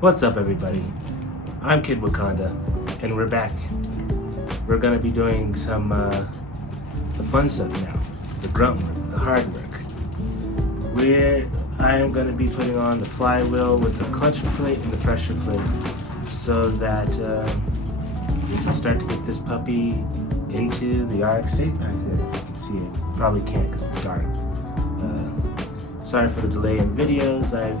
What's up, everybody? I'm Kid Wakanda, and we're back. We're gonna be doing some the fun stuff now, the grunt work, the hard work. I am gonna be putting on the flywheel with the clutch plate and the pressure plate, so that we can start to get this puppy into the RX-8 back there. If you can see it, probably can't because it's dark. Sorry for the delay in videos. I've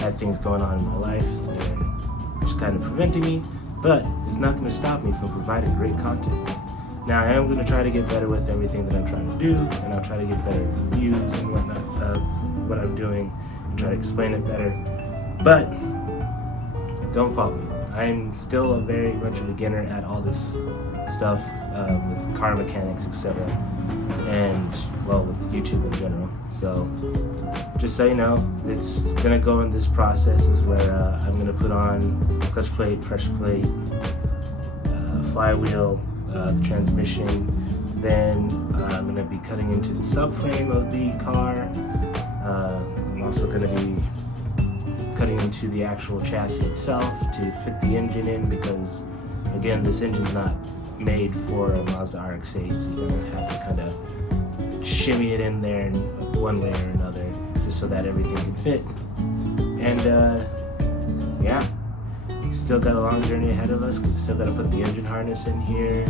had things going on in my life that are just kind of preventing me, but it's not going to stop me from providing great content. Now, I am going to try to get better with everything that I'm trying to do, and I'll try to get better reviews and whatnot of what I'm doing and try to explain it better. But don't fault me. I'm still very much a beginner at all this stuff with car mechanics, etc. and, well, with YouTube in general. So just so you know, it's gonna go in this process is where I'm gonna put on clutch plate, pressure plate, flywheel, the transmission. Then I'm gonna be cutting into the subframe of the car. I'm also gonna be cutting into the actual chassis itself to fit the engine in, because again, this engine's not made for a Mazda RX-8, so you're gonna have to kind of shimmy it in there in one way or another, just so that everything can fit. And yeah, still got a long journey ahead of us, because still got to put the engine harness in here.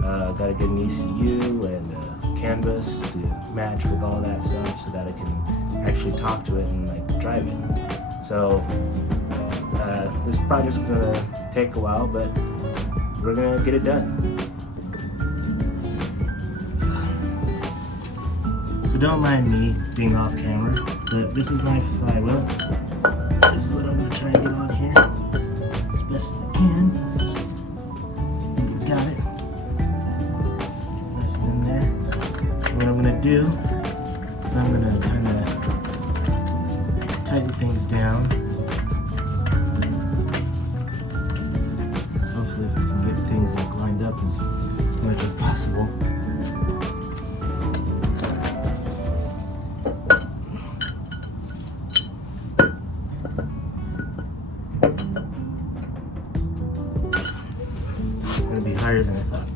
Got to get an ECU and canvas to match with all that stuff, so that I can actually talk to it and like drive it. So this project's gonna take a while, but we're gonna get it done. So don't mind me being off camera, but this is my flywheel. This is what I'm gonna try and get on here as best as I can. I think I've got it. Nice and in there. And what I'm gonna do is I'm gonna kind of tighten things down. Hopefully if I can get things like lined up as much as possible. Be higher than I thought.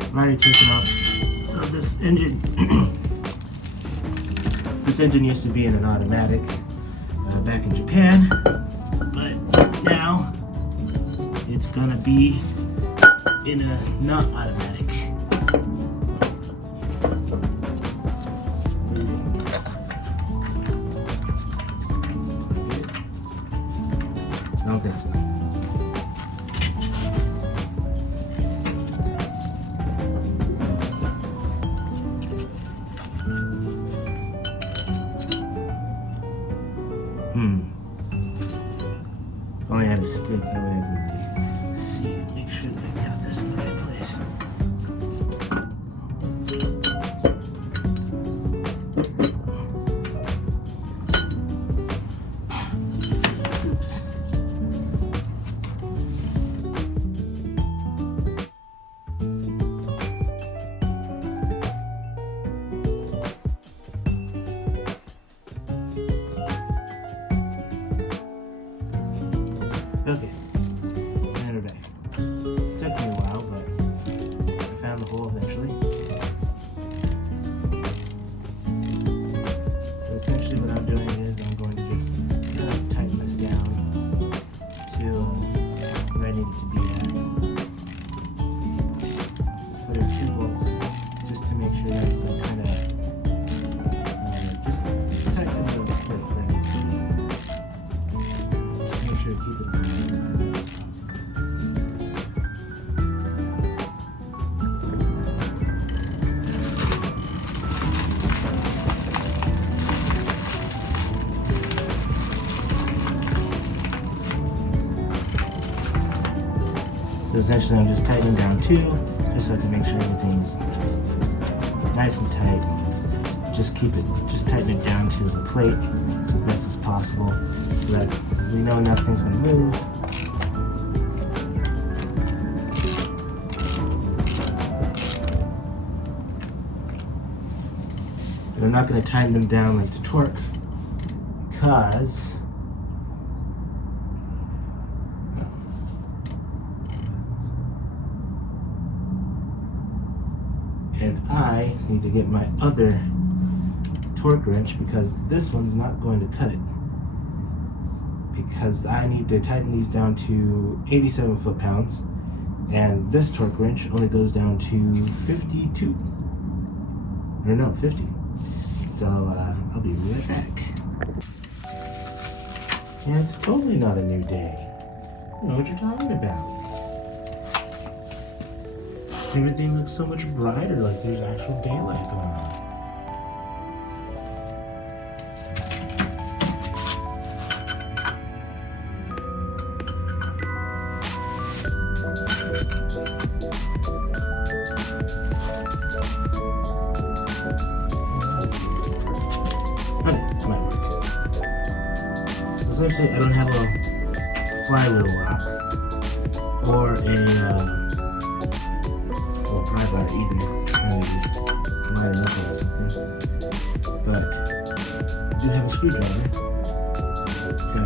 I've already taken off. So this engine, used to be in an automatic back in Japan, but now it's gonna be in a not automatic. I don't think so. If only I had a stick, that way I can see it, make sure that I got this in the right place. Oops. Okay, and we're back. Took me a while, but I found the hole eventually. So essentially what I'm doing is I'm going to just kind of tighten this down to where I need it to be at. Just put in 2 bolts just to make sure that it's like kind of just tight to the plate where it needs to be. Make sure to keep it as much as possible. So essentially I'm just tightening down 2, just so I can make sure everything's nice and tight. Just tighten it down to the plate as best as possible, so that we know nothing's gonna move. But I'm not gonna tighten them down like the torque. because and I need to get my other torque wrench because this one's not going to cut it, because I need to tighten these down to 87 foot-pounds, and this torque wrench only goes down to 52, or no, 50. So I'll be right back. And it's totally not a new day. I don't know what you're talking about. Everything looks so much brighter, like there's actual daylight going on. Essentially, I don't have a flywheel lock or a pry bar either. I just line it up on something. But I do have a screwdriver, and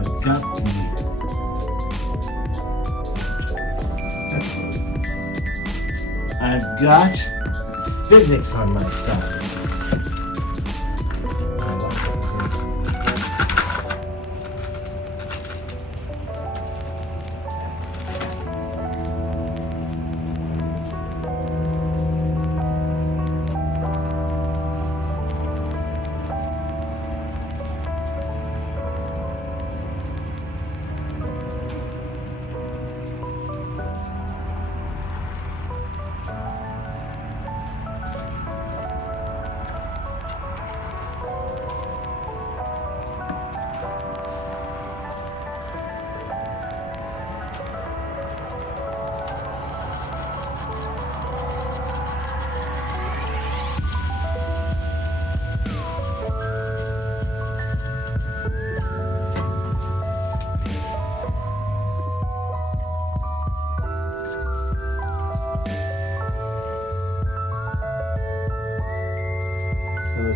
I've got physics on my side.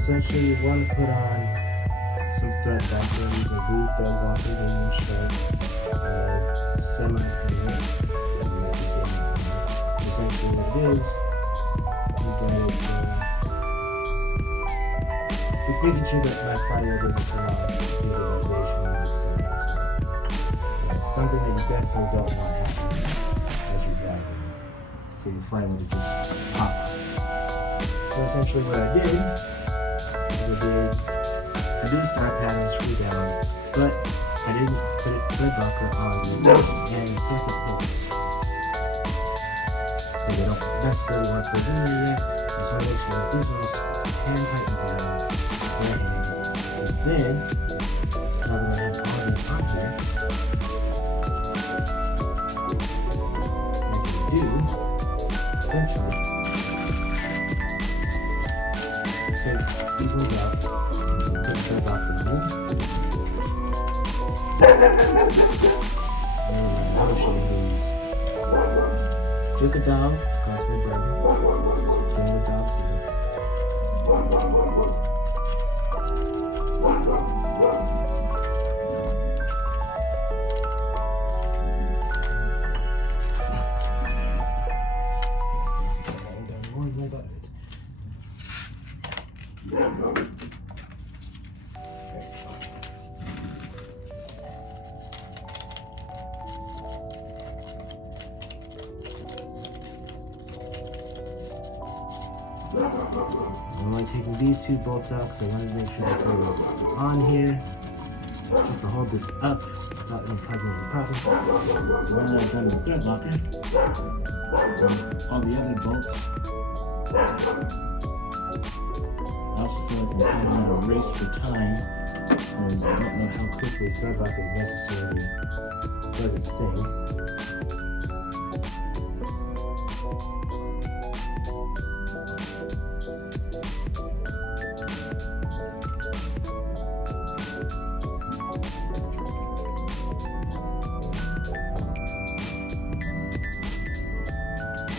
Essentially, you want to put on some thread buffer, you can glue thread buffer, medium strength, semi-clean, essentially what it is that it's making sure that my flywheel doesn't turn off due to vibrations, etc. It's something that you definitely don't want happening as you're driving, for your flywheel to just pop. So essentially what I did, I did start pattern screw down, but I didn't put a thread locker on the first and second bolts. So they don't necessarily want to put in there yet. So I make sure that these ones can tighten down their hands. And then, now that I have all these on here, what I can do, essentially, take these ones out, put the thread locker in, and I'll show you these. Just a dog, constantly barking. That's what the dogs do. I'm only taking these two bolts out because I wanted to make sure that they were on here just to hold this up without any causing any problems. So now that I've done the thread locker, all the other bolts, I also feel like I'm kind of on a race for time because I don't know how quickly thread locker necessarily does its thing.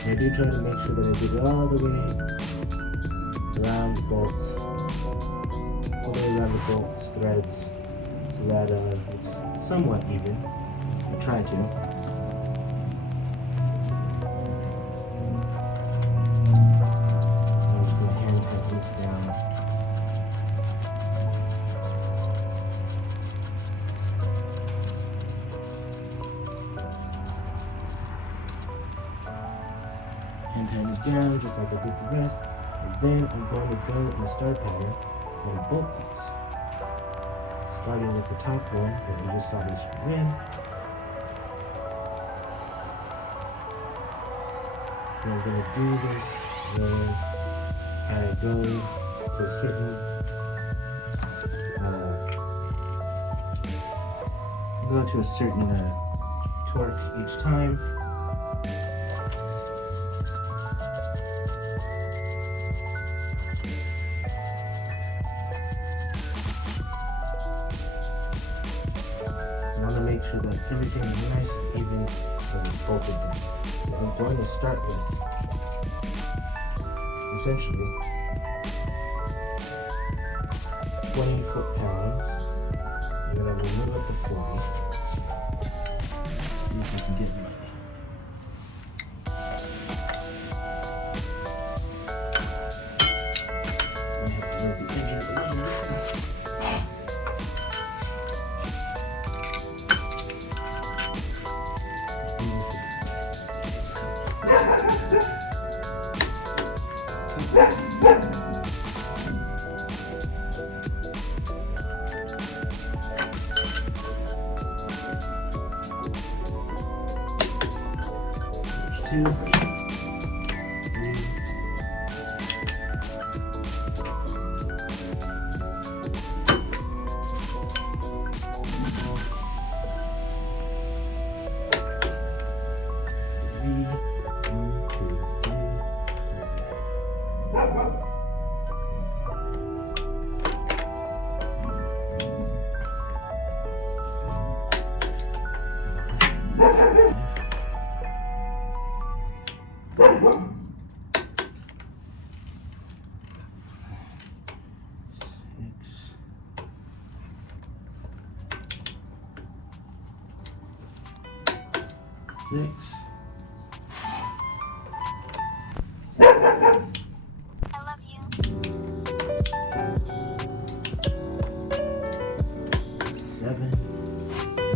I do try to make sure that I get it all the way around the bolts, all the way around the bolts, threads, so that it's somewhat even. I try to. I'm just going to hand cut this down. Hand tighten it down just like I did the rest. And then I'm going to go in the star pattern and bolt these. Starting with the top one that we just saw this in. And I'm going to do this when I go to a certain torque each time. I want to make sure that everything is nice and even when it's bolted down. So I'm going to start with essentially 20 foot-pounds, and then I will move up to 40. See if I can get my I have to move the engine a little bit. Two, three, 6. I love you. 7.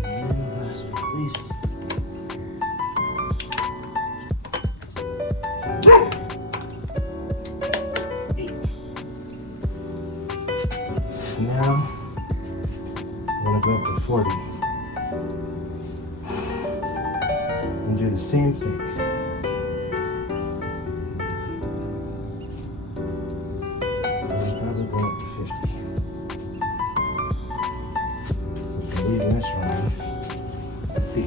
And then last but not least. 8. Now I'm going to go up to 40. And do the same thing. I'm probably going up to 50. So if I'm leaving this round, B.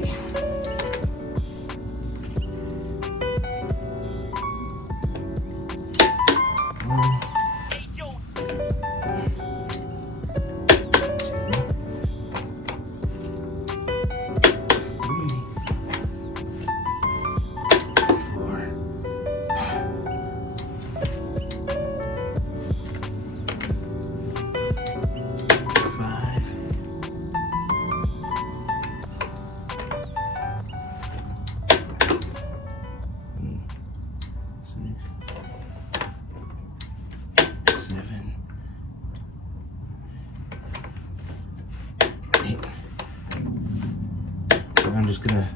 I'm just gonna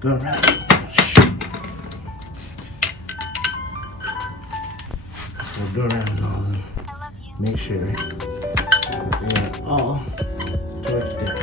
go around. So go around all of them. Make sure that they are all towards the deck.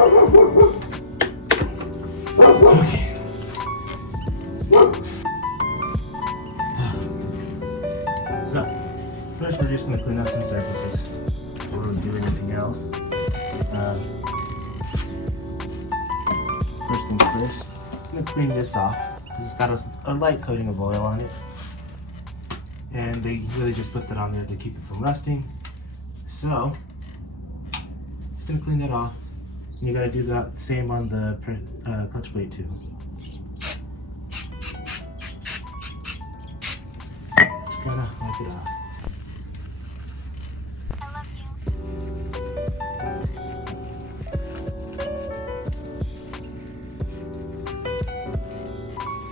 Okay. So, first we're just going to clean up some surfaces before we do anything else. First things first, I'm going to clean this off because it's got a light coating of oil on it. And they really just put that on there to keep it from rusting. So, just going to clean that off. And you got to do that same on the clutch plate too. Just kind of wipe it off.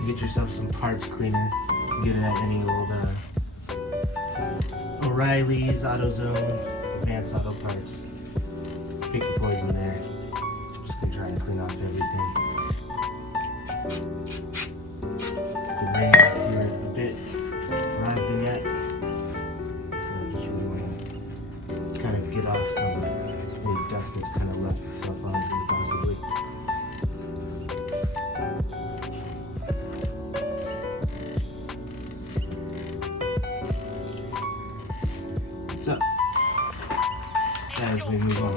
Get yourself some parts cleaner. Get it at any old O'Reilly's, AutoZone, Advanced Auto Parts. Pick your poison there. Just gonna try and clean off everything. Been raining out here a bit where I've been at. I just really want to kind of get off some any dust that's kind of left itself on me possibly. So, as we move on,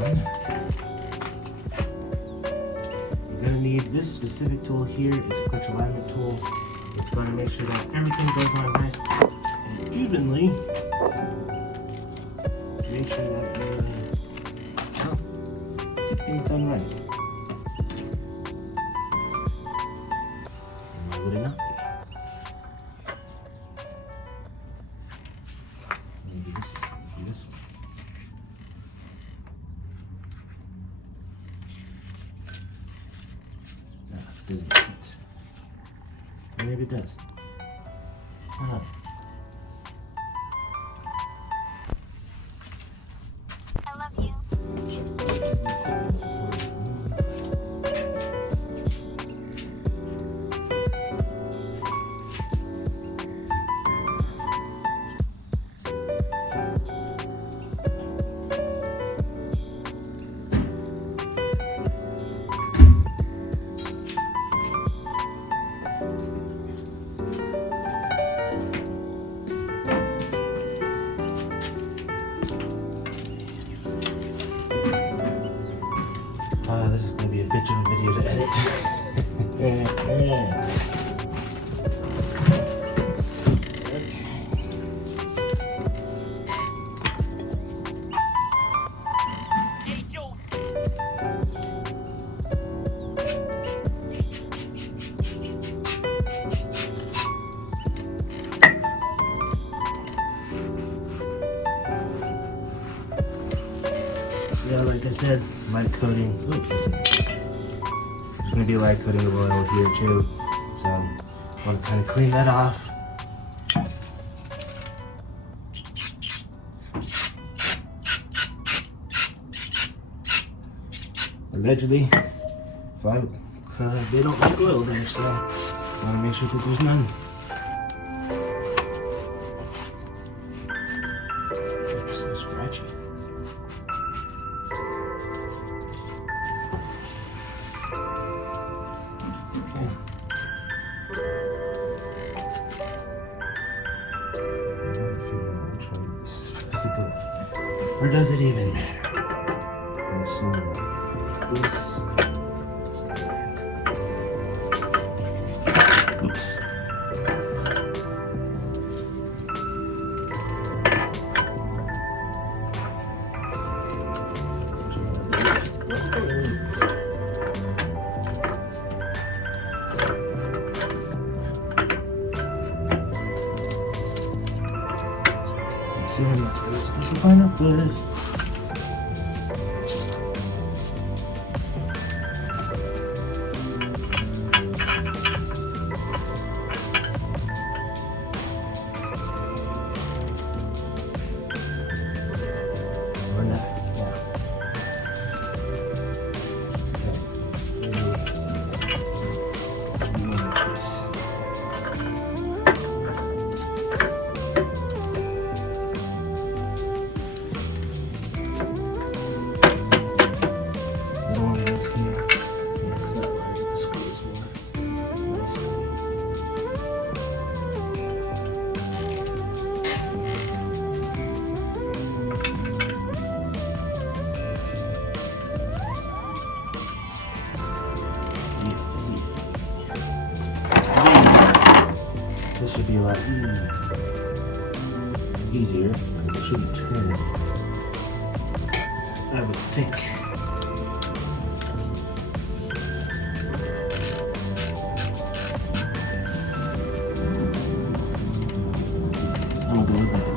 you're going to need this specific tool here. It's a clutch alignment tool. It's going to make sure that everything goes on nice and evenly. Make sure that you get things done right. Why would it not be? Maybe this is going to be this one. Doesn't make sense. Maybe it does. Oh. I love you. This is going to be a bitch of a video to edit. Hey, Joe. Yeah, like I said, light coating. Ooh, there's going to be light coating of oil here too. So I want to kind of clean that off. Allegedly, they don't like oil there, so I want to make sure that there's none. Oops, so scratchy. Or does it even matter? I'm assuming this. Oops. Assuming that's what it's supposed to line up with. Or not, yeah. easier. It shouldn't turn, I would think. I'm gonna go with that.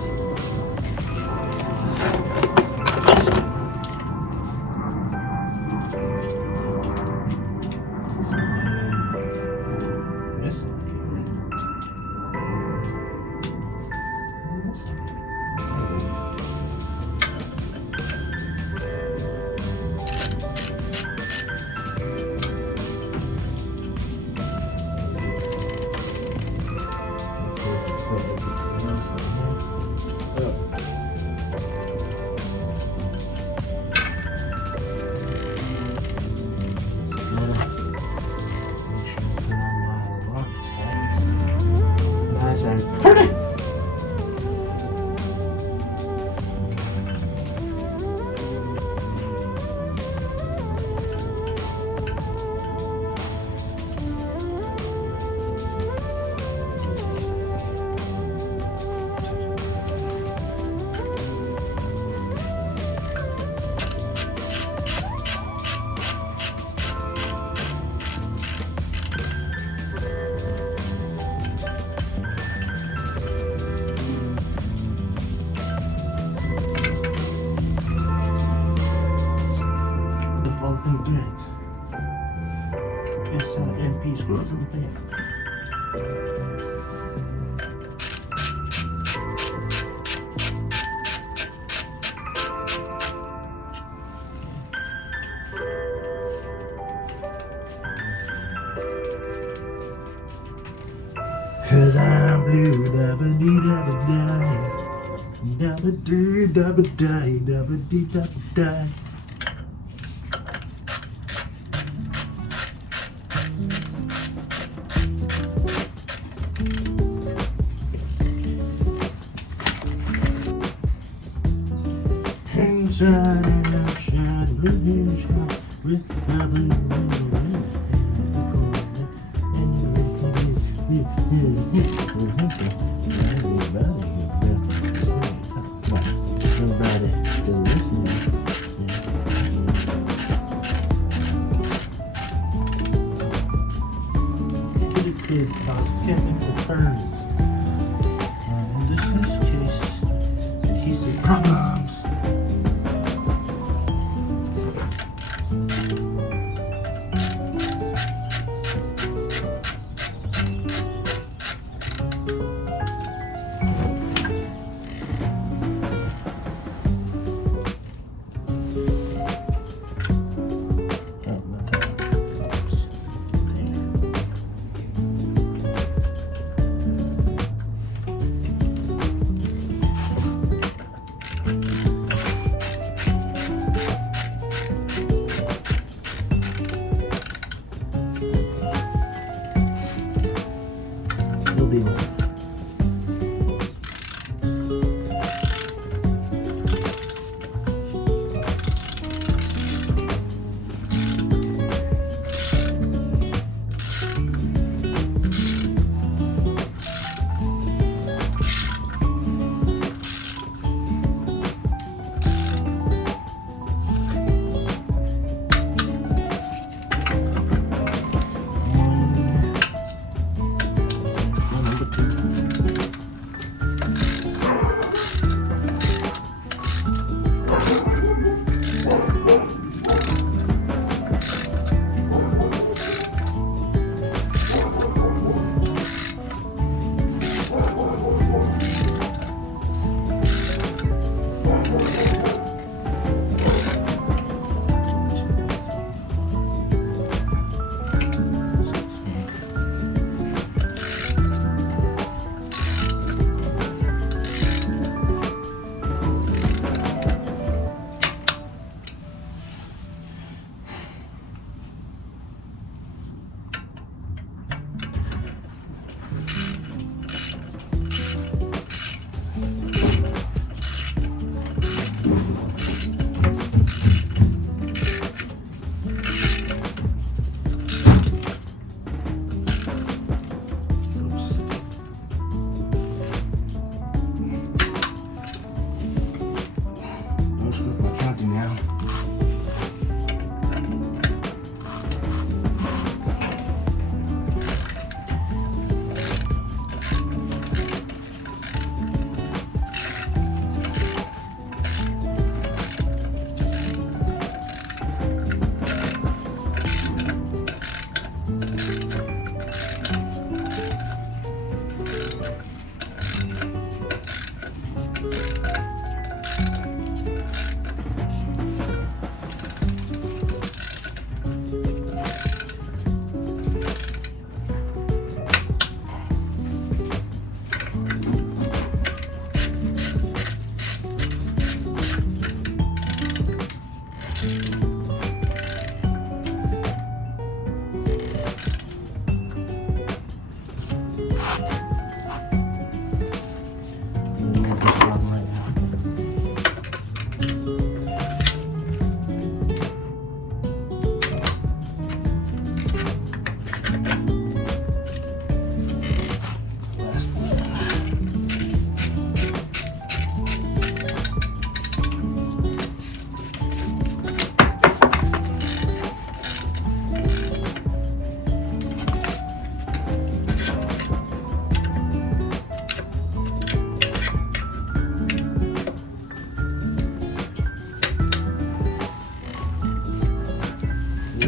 Endurance. Yes, MP scrolls and things. Cause I'm blue, dabba dee dabba die, dabba dee dabba die, dabba dee dabba die. Shine, blue shine, with my could cause chemical burns. In this case, adhesive problems.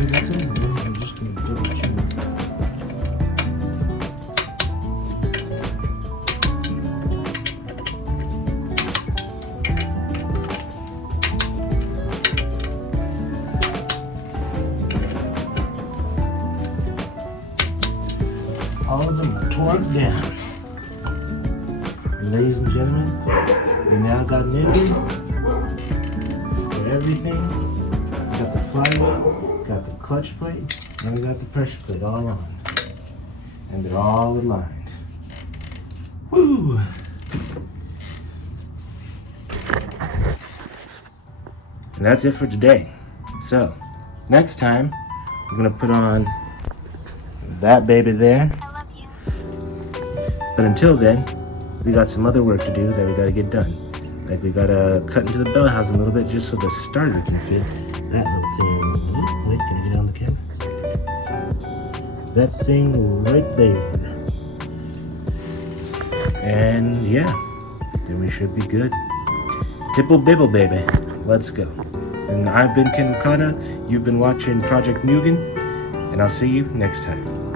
that's it. I'm just going to double check. All of them are torqued down. And ladies and gentlemen, we now got an ending for everything. We got the flywheel, got the clutch plate, and we got the pressure plate all on. And they're all aligned. Woo! And that's it for today. So, next time, we're gonna put on that baby there. I love you. But until then, we got some other work to do that we gotta get done. Like we gotta cut into the bell housing a little bit just so the starter can fit. That little thing. Oh, wait, can I get on the camera? That thing right there. And yeah, then we should be good. Tipple bibble baby, let's go. And I've been Ken Wakata, you've been watching Project Mugen, and I'll see you next time.